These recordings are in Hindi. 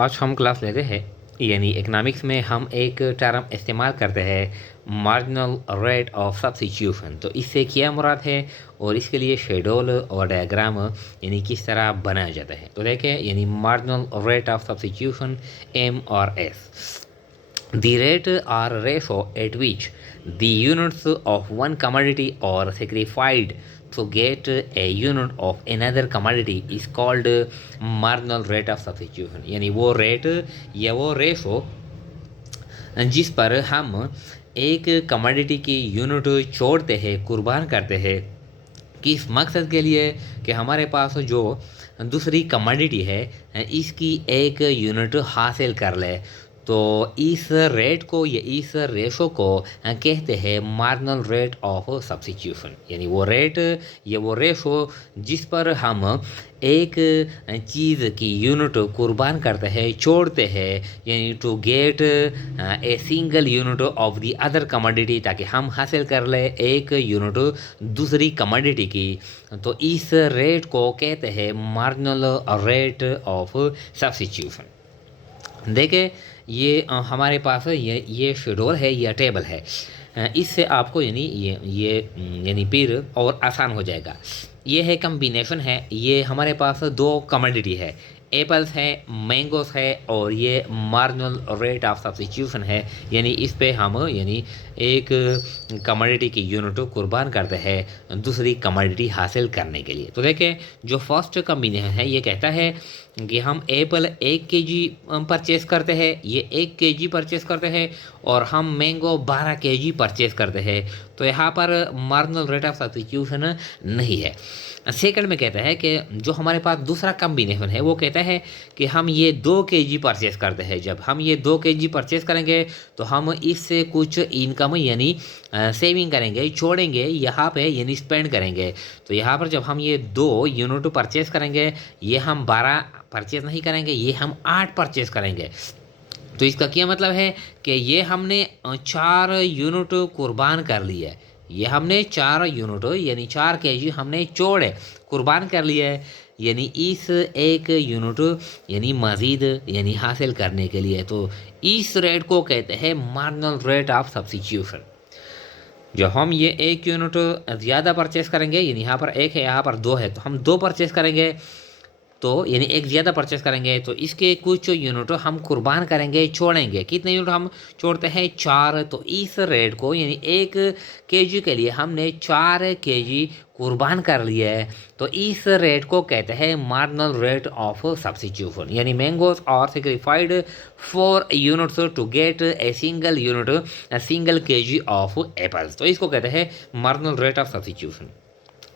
आज हम क्लास लेते हैं यानी इकनॉमिक्स में हम एक टर्म इस्तेमाल करते हैं मार्जिनल रेट ऑफ सब्स्टिट्यूशन। तो इससे क्या मुराद है और इसके लिए शेड्यूल और डायग्राम यानी किस तरह बनाया जाता है। तो देखें यानी marginal rate of substitution M और S. The rate or ratio at which the units of one commodity are sacrificed to get a unit of another commodity is called marginal rate of substitution। यानी वो रेट या वो रेशो जिस पर हम एक कमोडिटी की यूनिट छोड़ते हैं, कुर्बान करते हैं, किस मकसद के लिए कि हमारे पास जो दूसरी कमोडिटी है इसकी एक यूनिट हासिल कर ले। तो इस रेट को या इस रेशो को कहते हैं मार्जिनल रेट ऑफ सब्स्टिट्यूशन। यानी वो रेट या वो रेशो जिस पर हम एक चीज़ की यूनिट कुर्बान करते हैं, छोड़ते हैं, यानी to get a single unit of the other commodity, ताकि हम हासिल कर ले एक यूनिट दूसरी कमोडिटी की। तो इस रेट को कहते हैं मार्जिनल रेट ऑफ सब्स्टिट्यूशन। देखें ये हमारे पास ये शेड्यूल है या टेबल है। इससे आपको यानी ये यानी फिर और आसान हो जाएगा। ये है कम्बिनेशन है, ये हमारे पास दो कमोडिटी है, एप्पल्स है, मैंगोस है, और ये मार्जिनल रेट ऑफ सब्स्टिट्यूशन है। यानी इस पे हम यानी एक कमोडिटी की यूनिट कुर्बान करते हैं दूसरी कमोडिटी हासिल करने के लिए। तो देखें जो फर्स्ट कम्बिनेशन है ये कहता है कि हम एप्पल 1 केजी परचेस करते हैं, ये 1 केजी परचेस करते हैं, और हम मैंगो 12 केजी परचेस करते हैं। तो यहाँ पर मार्जिनल रेट ऑफ सब्स्टिट्यूशन नहीं है। सेकंड में कहता है कि जो हमारे पास दूसरा कम्बिनेशन है वो कहता है कि हम ये 2 केजी परचेस करते हैं। जब हम ये 2 केजी परचेस करेंगे तो हम इससे कुछ इनकम यानी सेविंग करेंगे, छोड़ेंगे यहाँ पे, यानी स्पेंड करेंगे। तो यहाँ पर जब हम ये 2 यूनिट परचेस करेंगे, ये हम 12 परचेस नहीं करेंगे, ये हम 8 परचेस करेंगे। तो इसका क्या मतलब है कि ये हमने 4 यूनिट कुर्बान कर ली है। ये हमने 4 यूनिट यानी 4 केजी हमने छोड़े, कुर्बान कर लिया है, यानी इस एक यूनिट यानी मज़ीद यानी हासिल करने के लिए। तो इस रेट को कहते हैं मार्जिनल रेट ऑफ सब्स्टिट्यूशन। जब हम ये 1 यूनिट ज़्यादा परचेस करेंगे, यानी यहाँ पर 1 है, यहाँ पर 2 है, तो हम 2 परचेस करेंगे, तो यानी 1 ज़्यादा परचेस करेंगे, तो इसके कुछ यूनिट हम कुर्बान करेंगे, छोड़ेंगे। कितने यूनिट हम छोड़ते हैं? 4। तो इस रेट को यानी 1 केजी के लिए हमने 4 केजी कुर्बान कर लिया है। तो इस रेट को कहते हैं मार्जिनल रेट ऑफ सब्स्टिट्यूशन। यानी mangoes are sacrificed 4 units to get a single KG of apples. तो इसको कहते हैं marginal rate of substitution.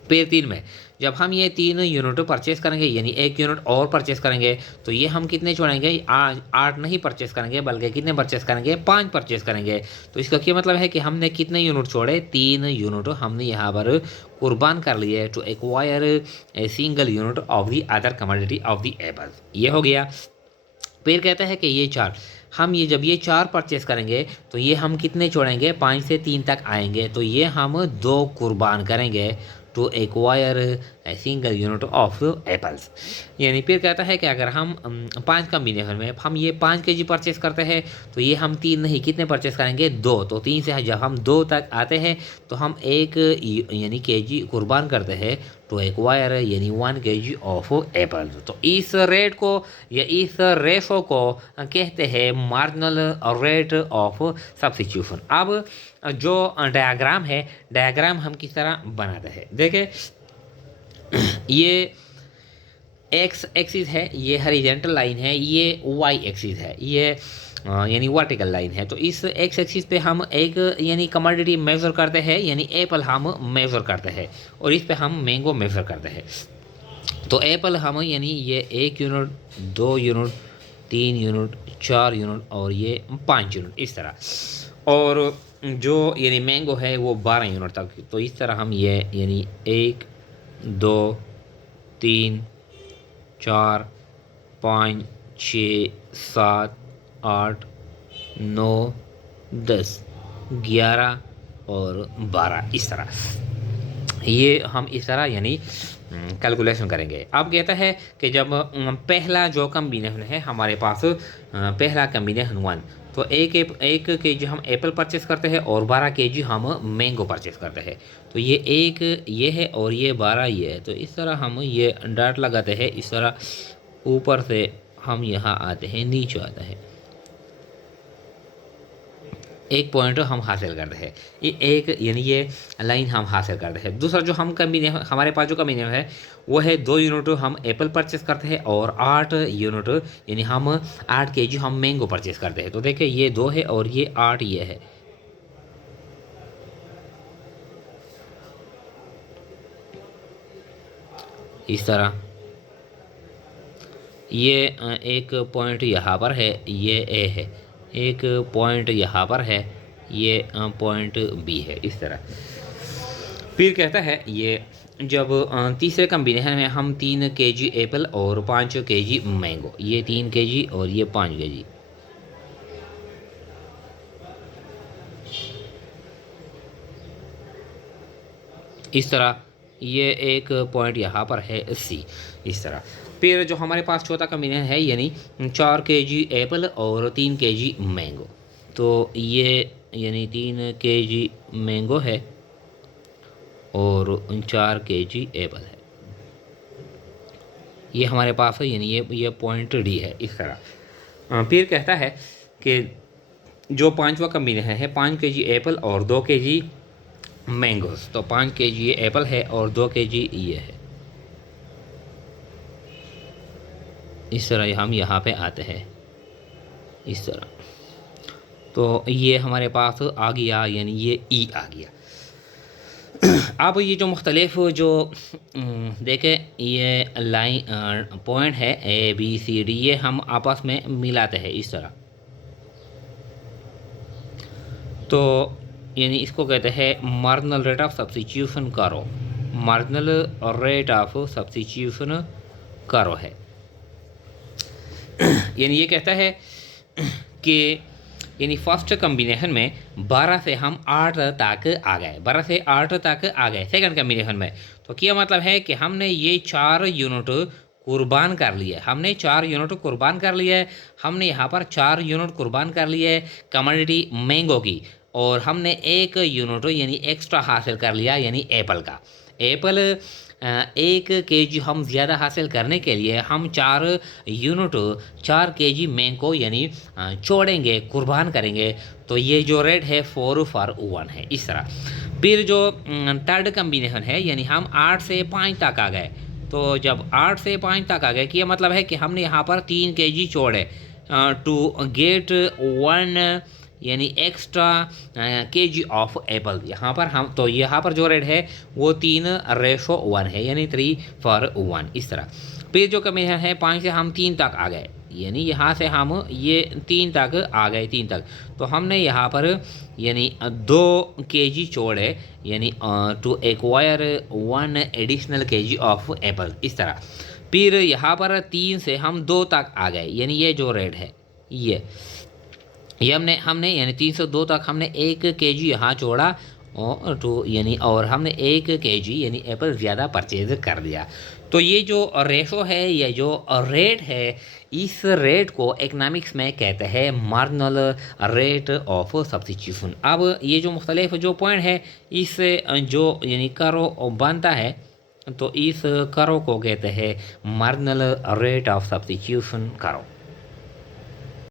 Pair 3 में जब हम ये 3 यूनिट परचेस करेंगे, यानी 1 यूनिट और परचेस करेंगे, तो ये हम कितने छोड़ेंगे? 8 नहीं परचेस करेंगे, बल्कि कितने परचेस करेंगे? 5 परचेस करेंगे। तो इसका क्या मतलब है कि हमने कितने यूनिट छोड़े? 3 यूनिट हमने यहाँ पर कुर्बान कर लिए to acquire a single unit of the other commodity of the apple. ये हो गया। फिर कहता है कि ये 4 हम ये जब ये 4 परचेस करेंगे तो ये हम कितने छोड़ेंगे? 5 से 3 तक आएंगे, तो ये हम 2 कुर्बान करेंगे to acquire a single unit of apples. यानी फिर कहता है कि अगर हम 5 कम्बिनेशन में हम ये 5 केजी परचेस करते हैं, तो ये हम 3 नहीं कितने परचेस करेंगे? 2। तो 3 से जब हम 2 तक आते हैं तो हम 1 यानी केजी कुर्बान करते हैं टू एक्वायर यानी 1 केजी ऑफ एप्पल्स। तो इस रेट को या इस रेशो को कहते हैं मार्जिनल रेट ऑफ सब्स्टिट्यूशन। अब जो डायग्राम है, डायग्राम हम किस तरह बनाते हैं? देखें ये एक्स एक्सिस है, ये हॉरिजॉन्टल लाइन है, ये वाई एक्सिस है, ये यानी वर्टिकल लाइन है। तो इस एक्स एक्सिस पे हम एक यानी कमोडिटी मेजर करते हैं, यानी एप्पल हम मेजर करते हैं, और इस पे हम मैंगो मेजर करते हैं। तो एप्पल हम यानी ये 1 यूनिट, 2 यूनिट, 3 यूनिट, 4 यूनिट और ये 5 यूनिट, इस तरह। और जो यानी मैंगो है वो 12 यूनिट तक। तो इस तरह हम ये यानी 1, 2, 3, 4, 5, 6, 7, 8, 9, 10, 11 और 12, इस तरह ये हम इस तरह यानी कैलकुलेशन करेंगे। अब कहता है कि जब पहला जो कम्बिनेशन है हमारे पास, पहला कम्बिनेशन 1, तो एक के जी हम एप्पल परचेस करते हैं और 12 के जी हम मैंगो परचेस करते हैं। तो ये एक ये है और ये 12 ये है। तो इस तरह हम ये डॉट लगाते हैं, इस तरह ऊपर से हम यहाँ आते हैं, नीचे आता है, एक पॉइंट हम हासिल करते हैं, ये एक यानी ये लाइन हम हासिल करते हैं। दूसरा जो हम कम्बिनेशन, हमारे पास जो कम्बिनेशन है वो है 2 यूनिट हम एप्पल परचेस करते हैं और 8 यूनिट यानी हम 8 के जी हम मैंगो परचेस करते हैं। तो देखिए ये 2 है और ये 8 ये है। इस तरह ये एक पॉइंट यहाँ पर है, ये ए है, एक पॉइंट यहाँ पर है, ये पॉइंट बी है। इस तरह फिर कहता है ये जब तीसरे कम्बिनेशन में हम 3 के जी एप्पल और 5 के जी मैंगो, ये 3 के जी और ये 5 के जी, इस तरह ये एक पॉइंट यहाँ पर है सी। इस तरह फिर जो हमारे पास चौथा कम्बिनेशन है यानी 4 के जी एप्पल और 3 के जी मैंगो, तो ये यानी 3 के जी मैंगो है और 4 के जी एप्पल है, ये हमारे पास है, यानी ये पॉइंट डी है। इस तरह फिर कहता है कि जो पांचवा कम्बिनेशन है 5 के जी एप्पल और 2 के जी मैंगोस, तो 5 के जी ये एप्पल है और 2 के जी ये है। इस तरह हम यहाँ पे आते हैं, इस तरह तो ये हमारे पास आ गया, यानी ये ई आ गया। अब ये जो मुख्तलिफ जो देखें ये लाइन पॉइंट है ए बी सी डी, ये हम आपस में मिलाते हैं इस तरह। तो यानी इसको कहते हैं मार्जिनल रेट ऑफ सब्स्टिट्यूशन करो, मार्जिनल रेट ऑफ सब्स्टिट्यूशन करो है। यानी ये कहता है कि यानी फर्स्ट कम्बिनेशन में 12 से हम 8 तक आ गए, 12 से 8 तक आ गए सेकंड कम्बिनेशन में। तो क्या मतलब है कि हमने ये 4 यूनिट कुर्बान कर लिए, हमने 4 यूनिट कुर्बान कर लिए, हमने यहाँ पर 4 यूनिट कुर्बान कर लिए कमोडिटी मैंगो की, और हमने 1 यूनिट यानी एक्स्ट्रा हासिल कर लिया यानी एप्पल का। एप्पल 1 के जी हम ज़्यादा हासिल करने के लिए हम 4 यूनिट 4 के जी मैंगो यानी छोड़ेंगे, कुर्बान करेंगे। तो ये जो रेट है 4 for 1 है। इस तरह फिर जो थर्ड कम्बिनेशन है यानी हम 8 से 5 तक आ गए। तो जब 8 से 5 तक आ गए कि मतलब है कि हमने यहाँ पर 3 के जी छोड़े टू गेट 1 यानी एक्स्ट्रा के जी ऑफ एप्पल। यहाँ पर हम तो यहाँ पर जो रेट है वो 3:1 है, यानी 3 for 1। इस तरह फिर जो कम्बिनेशन है 5 से हम 3 तक आ गए, यानी यहाँ से हम ये 3 तक आ गए, 3 तक। तो हमने यहाँ पर यानी 2 के जी छोड़े यानी टू एक्वायर 1 एडिशनल के जी ऑफ एप्पल। इस तरह फिर यहाँ पर 3 से हम 2 तक आ गए, यानी ये जो रेट है ये हमने यानी 302 तक हमने 1 के जी यहाँ छोड़ा और यानी और हमने 1 के जी यानी एप्पल ज़्यादा परचेज कर दिया। तो ये जो रेशो है, ये जो रेट है, इस रेट को इकनॉमिक्स में कहते हैं मार्जिनल रेट ऑफ सब्स्टिट्यूशन। अब ये जो मुख्तलिफ जो पॉइंट है इससे जो यानी करो बनता है, तो इस करो को कहते हैं मार्जिनल रेट ऑफ सब्स्टिट्यूशन करो।